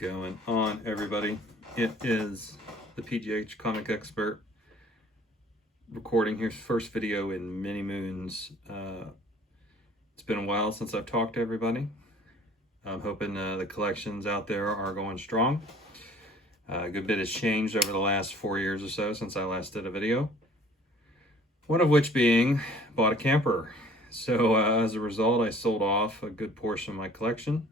going on, everybody? It is the PGH Comic Expert recording his first video in many moons. It's been a while since I've talked to everybody. I'm hoping the collections out there are going strong. A good bit has changed over the last 4 years or so since I last did a video. One of which being bought a camper. So as a result, I sold off a good portion of my collection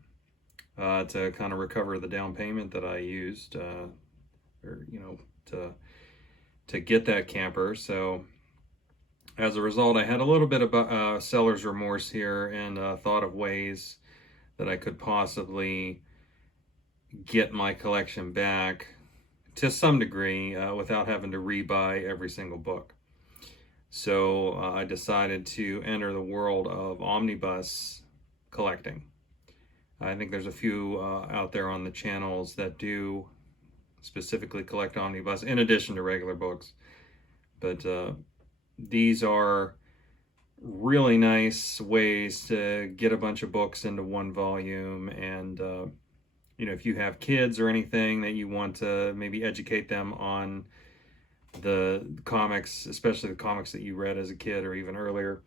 to kind of recover the down payment that I used, to get that camper. So as a result, I had a little bit of seller's remorse here and thought of ways that I could possibly get my collection back to some degree without having to rebuy every single book. So I decided to enter the world of omnibus collecting. I think there's a few out there on the channels that do specifically collect omnibus in addition to regular books. But these are really nice ways to get a bunch of books into one volume. And, if you have kids or anything that you want to maybe educate them on the comics, especially the comics that you read as a kid or even earlier,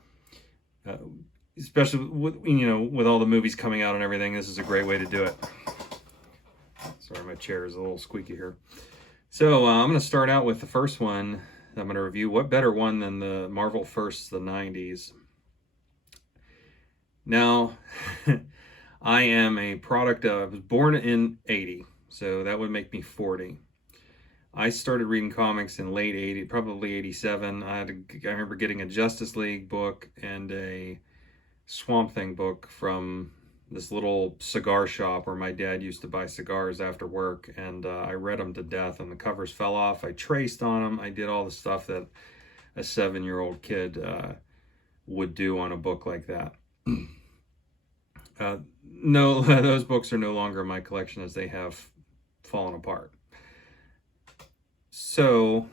especially with all the movies coming out and everything, this is a great way to do it. Sorry, my chair is a little squeaky here. So I'm going to start out with the first one I'm going to review. What better one than the Marvel Firsts, the 90s? Now, I am a product of, I was born in 80, so that would make me 40. I started reading comics in late 80, probably 87. I remember getting a Justice League book and a Swamp Thing book from this little cigar shop where my dad used to buy cigars after work, and I read them to death, and the covers fell off. I traced on them. I did all the stuff that a 7-year-old kid would do on a book like that. No, those books are no longer in my collection as they have fallen apart. So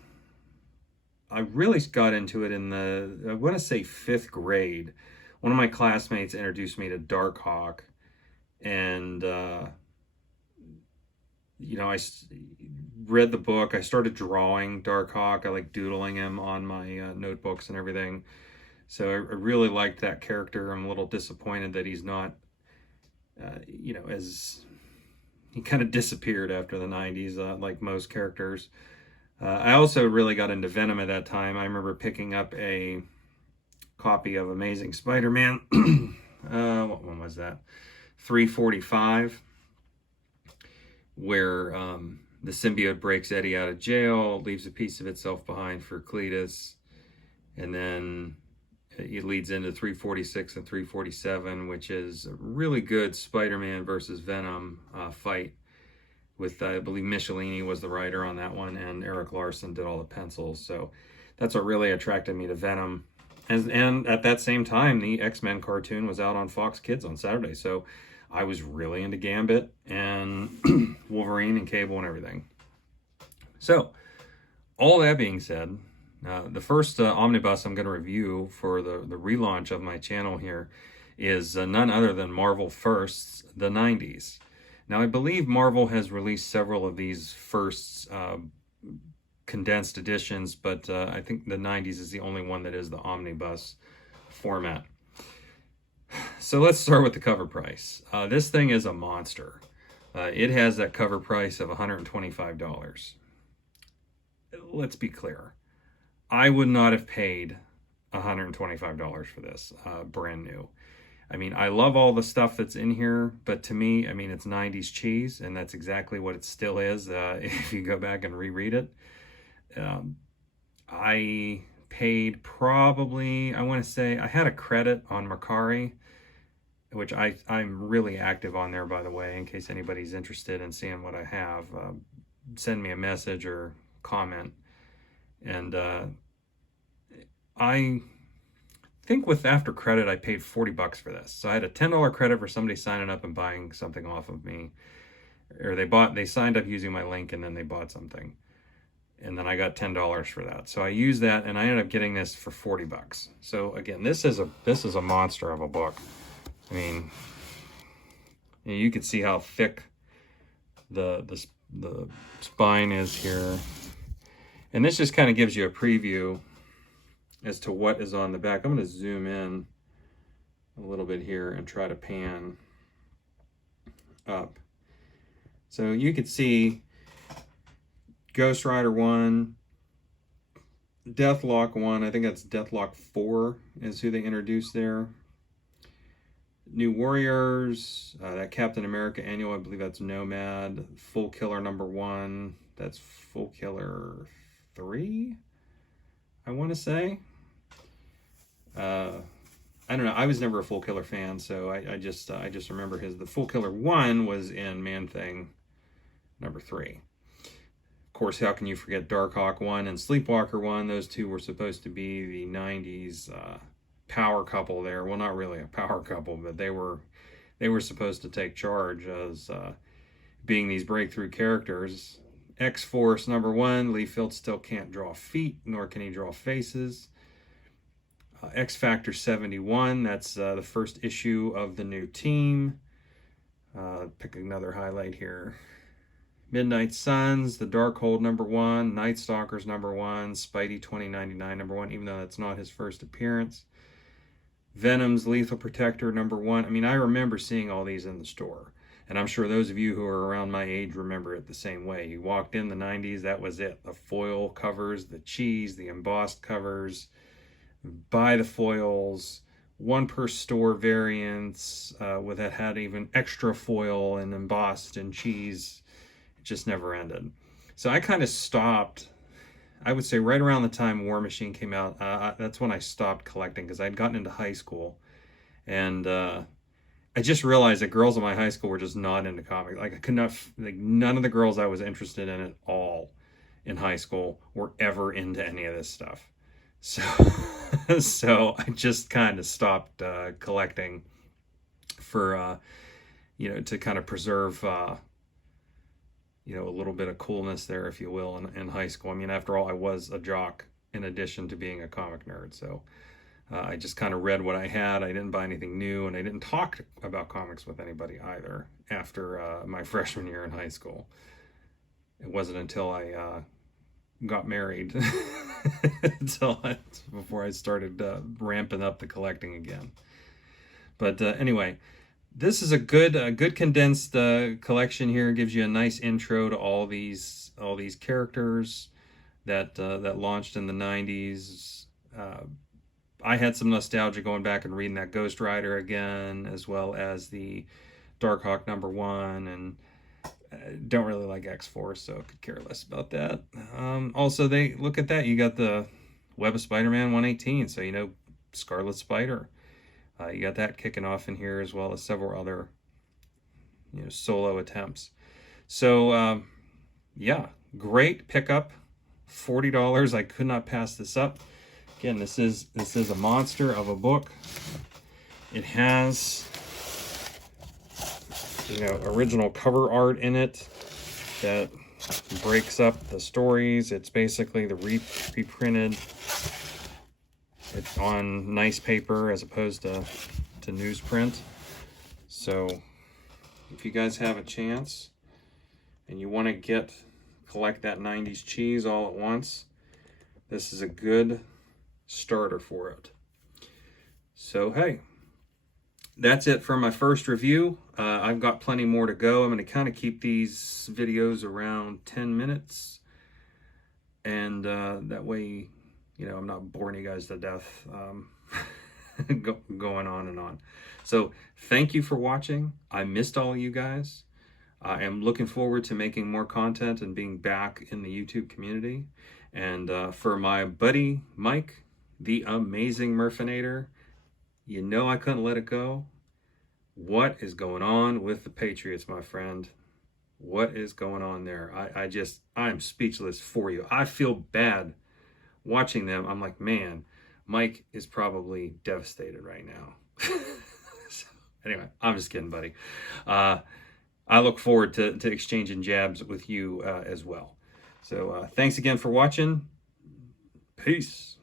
I really got into it in I want to say 5th grade. One of my classmates introduced me to Darkhawk, and I read the book. I started drawing Darkhawk. I like doodling him on my notebooks and everything. So I really liked that character. I'm a little disappointed that he's not, as he kind of disappeared after the 90s, like most characters. I also really got into Venom at that time. I remember picking up a copy of Amazing Spider-Man. What one was that? 345, where the symbiote breaks Eddie out of jail, leaves a piece of itself behind for Cletus, and then it leads into 346 and 347, which is a really good Spider-Man versus Venom fight with, I believe Michelini was the writer on that one, and Eric Larson did all the pencils. So that's what really attracted me to Venom. And at that same time, the X-Men cartoon was out on Fox Kids on Saturday. So I was really into Gambit and Wolverine and Cable and everything. So all that being said, the first omnibus I'm going to review for the relaunch of my channel here is none other than Marvel Firsts, the 90s. Now, I believe Marvel has released several of these firsts condensed editions, but I think the 90s is the only one that is the omnibus format. So let's start with the cover price. This thing is a monster. It has that cover price of $125. Let's be clear. I would not have paid $125 for this brand new. I mean, I love all the stuff that's in here, but to me, I mean, it's 90s cheese, and that's exactly what it still is if you go back and reread it. I paid probably, I want to say, I had a credit on Mercari, which I'm really active on there, by the way, in case anybody's interested in seeing what I have. Send me a message or comment. And I think with after credit, I paid $40 for this. So I had a $10 credit for somebody signing up and buying something off of me, or they signed up using my link and then they bought something, and then I got $10 for that. So I used that and I ended up getting this for $40. So again, this is a monster of a book. I mean, you can see how thick the spine is here. And this just kind of gives you a preview as to what is on the back. I'm going to zoom in a little bit here and try to pan up. So you can see Ghost Rider 1, Deathlock 1, I think that's Deathlock 4 is who they introduced there. New Warriors, that Captain America annual, I believe that's Nomad. Full Killer #1, that's Full Killer 3, I want to say. I don't know, I was never a Full Killer fan, so I just remember the Full Killer 1 was in Man-Thing #3. Of course, how can you forget Darkhawk 1 and Sleepwalker 1? Those two were supposed to be the 90s power couple there. Well, not really a power couple, but they were supposed to take charge as being these breakthrough characters. X-Force #1, Lee Field still can't draw feet, nor can he draw faces. X-Factor 71, that's the first issue of the new team. Pick another highlight here. Midnight Suns, The Darkhold #1, Night Stalkers #1, Spidey 2099 #1, even though that's not his first appearance. Venom's Lethal Protector #1. I mean, I remember seeing all these in the store. And I'm sure those of you who are around my age remember it the same way. You walked in the 90s, that was it. The foil covers, the cheese, the embossed covers. Buy the foils. One per store variants that had even extra foil and embossed and cheese. It just never ended. So I kind of stopped, I would say right around the time War Machine came out. That's when I stopped collecting because I'd gotten into high school. And I just realized that girls in my high school were just not into comics. Like I could not, like none of the girls I was interested in at all in high school were ever into any of this stuff. So, so I just kind of stopped collecting for, you know, to kind of preserve, you know, a little bit of coolness there, if you will, in high school. I mean, after all, I was a jock in addition to being a comic nerd. So I just kind of read what I had. I didn't buy anything new, and I didn't talk about comics with anybody either after my freshman year in high school. It wasn't until I got married before I started ramping up the collecting again. But anyway, this is a good condensed collection here. It gives you a nice intro to all these characters that launched in the 90s. I had some nostalgia going back and reading that Ghost Rider again, as well as the Darkhawk #1, and don't really like X-Force, so could care less about that. Also, they look at that. You got the Web of Spider-Man 118, so you know Scarlet Spider. You got that kicking off in here, as well as several other, you know, solo attempts. So yeah, great pickup. $40. I could not pass this up. Again, this is a monster of a book. It has, you know, original cover art in it that breaks up the stories. It's basically the reprinted. It's on nice paper as opposed to newsprint. So if you guys have a chance and you want to collect that 90s cheese all at once, this is a good starter for it. So hey, that's it for my first review. I've got plenty more to go. I'm going to kind of keep these videos around 10 minutes. And that way, you know, I'm not boring you guys to death going on and on. So thank you for watching. I missed all of you guys. I am looking forward to making more content and being back in the YouTube community. And for my buddy Mike, the amazing Murfinator, you know I couldn't let it go. What is going on with the Patriots, my friend? What is going on there? I'm speechless for you. I feel bad watching them. I'm like, man, Mike is probably devastated right now. So, anyway, I'm just kidding, buddy. I look forward to exchanging jabs with you as well. So thanks again for watching. Peace.